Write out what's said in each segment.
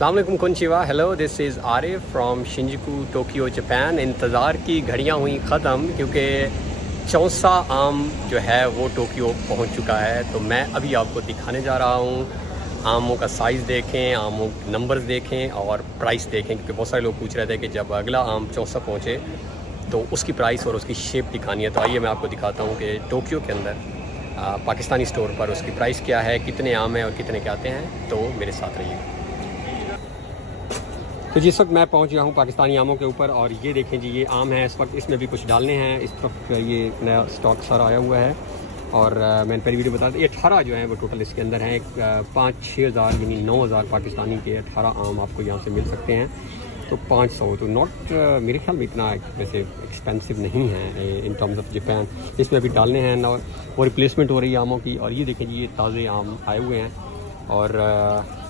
अस्सलाम वालेकुम कोनचिवा। Hello, this is Arif from Shinjuku, Tokyo, Japan. इंतज़ार की घड़ियाँ हुई ख़त्म क्योंकि चौसा आम जो है वो टोक्यो पहुंच चुका है। तो मैं अभी आपको दिखाने जा रहा हूँ। आमों का साइज़ देखें, आमों के नंबर्स देखें और प्राइस देखें, क्योंकि बहुत सारे लोग पूछ रहे थे कि जब अगला आम चौसा पहुँचे तो उसकी प्राइस और उसकी शेप दिखानी है। तो आइए मैं आपको दिखाता हूँ कि टोक्यो के अंदर पाकिस्तानी स्टोर पर उसकी प्राइस क्या है, कितने आम हैं और कितने के आते हैं। तो मेरे साथ रहिए। तो जिस वक्त मैं पहुंच गया हूं पाकिस्तानी आमों के ऊपर, और ये देखें जी, ये आम है। इस वक्त इसमें भी कुछ डालने हैं। इस तरफ ये नया स्टॉक सारा आया हुआ है। और मैंने पहली वीडियो बताया, ये 18 जो है वो टोटल इसके अंदर है। 5-6 हज़ार यानी 9,000 पाकिस्तानी के 18 आम आपको यहाँ से मिल सकते हैं। तो 500 तो नॉट मेरे ख्याल में इतना वैसे एक्सपेंसिव नहीं है इन टर्म्स ऑफ जापान। इसमें अभी डालने हैं और रिप्लेसमेंट हो रही है आमों की। और ये देखें जी, ये ताज़े आम आए हुए हैं। और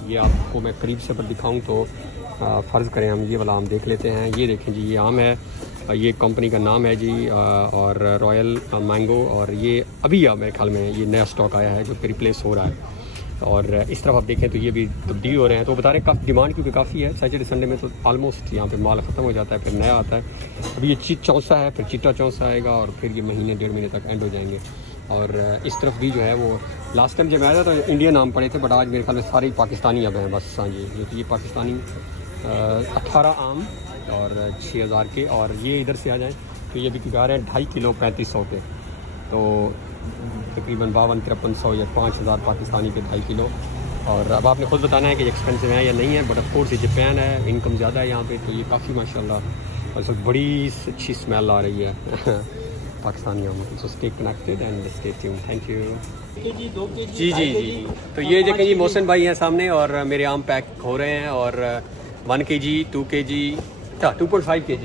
ये आपको मैं करीब से पर दिखाऊँ तो फ़र्ज़ करें हम ये वाला आम देख लेते हैं। ये देखें जी, ये आम है, ये कंपनी का नाम है जी, और रॉयल मैंगो। और ये अभी मेरे ख्याल में ये नया स्टॉक आया है जो कि रिप्लेस हो रहा है। और इस तरफ आप देखें तो ये भी तब्दील हो रहे हैं। तो बता रहे हैं काफ़ी डिमांड क्योंकि काफ़ी है। सैटरडे संडे में तो आलमोस्ट यहाँ पे माल ख़त्म हो जाता है, फिर नया आता है। अभी ये चौसा है, फिर चिट्टा चौसा आएगा और फिर ये महीने 1.5 महीने तक एंड हो जाएंगे। और इस तरफ भी जो है वो लास्ट टाइम जब आया था तो इंडियन आम पड़े थे, बट आज मेरे ख्याल में सारे ही पाकिस्तानी अब हैं बस। हाँ जी, ये पाकिस्तानी 18 आम और 6,000 के। और ये इधर से आ जाएँ तो ये भी बिका रहे हैं 2.5 किलो 3500 के। तो तकरीबन 52-5300 या 5,000 पाकिस्तानी के 2.5 किलो। और अब आपने खुद बताना है कि एक्सपेंसिव है या नहीं है, बट ऑफ कोर्स ये जापान है, इनकम ज़्यादा है यहाँ पे। तो ये काफ़ी माशाल्लाह और सब बड़ी अच्छी स्मेल आ रही है पाकिस्तानी आम। So stay connected and stay tuned. Thank you. जी। तो ये देखें जी, मोहसिन भाई हैं सामने और मेरे आम पैक हो रहे हैं। और 1 kg, 2 kg, 2.5 kg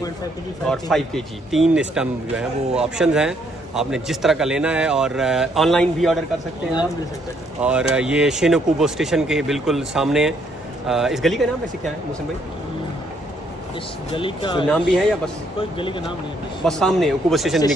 और 5 kg 3 इस टाइम जो है वो ऑप्शन हैं। आपने जिस तरह का लेना है, और ऑनलाइन भी ऑर्डर कर सकते हैं आप। और ये शिनोकुबो स्टेशन के बिल्कुल सामने। इस गली का नाम वैसे क्या है मोहसिन भाई? इस गली का तो नाम भी है या बस कोई गली का नाम नहीं है? बस सामने कुबो स्टेशन।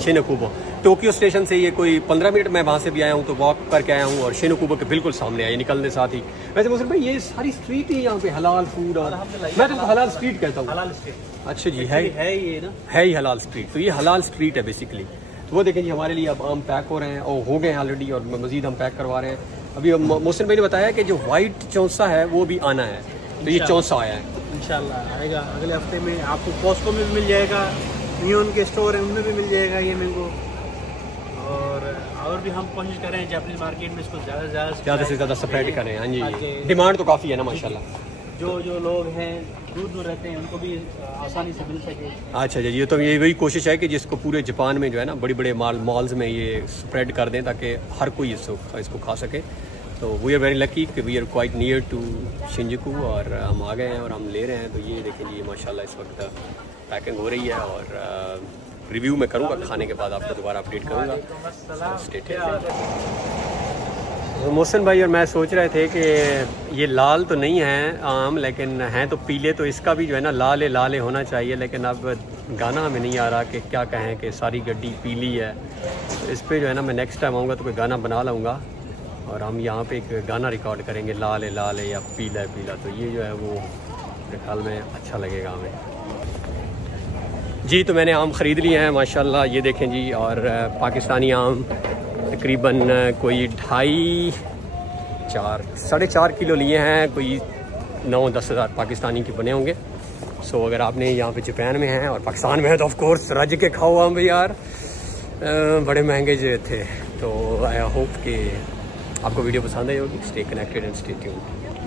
शिनोकुबो टोक्यो स्टेशन से ये कोई 15 मिनट मैं वहाँ से भी आया हूँ, तो वॉक करके आया हूँ। और शिनोकुबो के बिल्कुल सामने आया, निकलने साथ ही। वैसे मोहसिन भाई ये सारी स्ट्रीट ही यहाँ पे हलाल फूड, और मैं तो हलाल स्ट्रीट कहता हूँ। हलाल स्ट्रीट। अच्छा जी, है ये ना, है ही हलाल स्ट्रीट। तो ये हलाल स्ट्रीट है बेसिकली। तो वो देखें जी, हमारे लिए अब आम पैक हो रहे हैं और हो गए हैं ऑलरेडी, और मजीद हम पैक करवा रहे हैं। अभी मोहसिन भाई ने बताया कि जो वाइट चौसा है वो भी आना है। तो ये चौसा आया है, इंशाल्लाह आएगा अगले हफ्ते में। आपको कॉस्को में भी मिल जाएगा, नियॉन के स्टोर है उनमें भी मिल जाएगा ये मैंगो। और भी हम कोशिश कर रहे हैं जापानीज मार्केट में इसको ज़्यादा से ज़्यादा स्प्रेड करें। हाँ जी, डिमांड तो काफ़ी है ना माशाल्लाह। जो लोग हैं दूर रहते हैं उनको भी आसानी से मिल सके। अच्छा जी, ये तो ये वही कोशिश है कि जिसको पूरे जापान में जो है ना बड़े बड़े मॉल्स में ये स्प्रेड कर दें, ताकि हर कोई इसको खा सके। तो वी आर वेरी लकी कि we are quite near to Shinjuku, और हम आ गए हैं और हम ले रहे हैं। तो ये देखें जी, माशाल्लाह इस वक्त पैकिंग हो रही है। और रिव्यू मैं करूँगा खाने के बाद, आपको दोबारा अपडेट करूँगा। तो मोहसिन भाई और मैं सोच रहे थे कि ये लाल तो नहीं है आम, लेकिन हैं तो पीले। तो इसका भी जो है ना लाल होना चाहिए, लेकिन अब गाना हमें नहीं आ रहा कि क्या कहें कि सारी गड्डी पीली है। तो इस पर जो है ना मैं नेक्स्ट टाइम आऊँगा तो कोई गाना बना लाऊँगा, और हम यहाँ पे एक गाना रिकॉर्ड करेंगे, लाल है या पीला है पीला। तो ये जो है वो मेरे ख्याल में अच्छा लगेगा हमें जी। तो मैंने आम ख़रीद लिए हैं माशाल्लाह, ये देखें जी। और पाकिस्तानी आम तकरीबन कोई 2.5-4 किलो लिए हैं। कोई 9-10 हज़ार पाकिस्तानी के बने होंगे। सो अगर आपने यहाँ पे जापान में हैं और पाकिस्तान में है तो ऑफ कोर्स रज के खाओ आम भी यार, बड़े महंगे जो थे। तो आई होप कि आपको वीडियो पसंद आई होगी। Stay connected and stay tuned.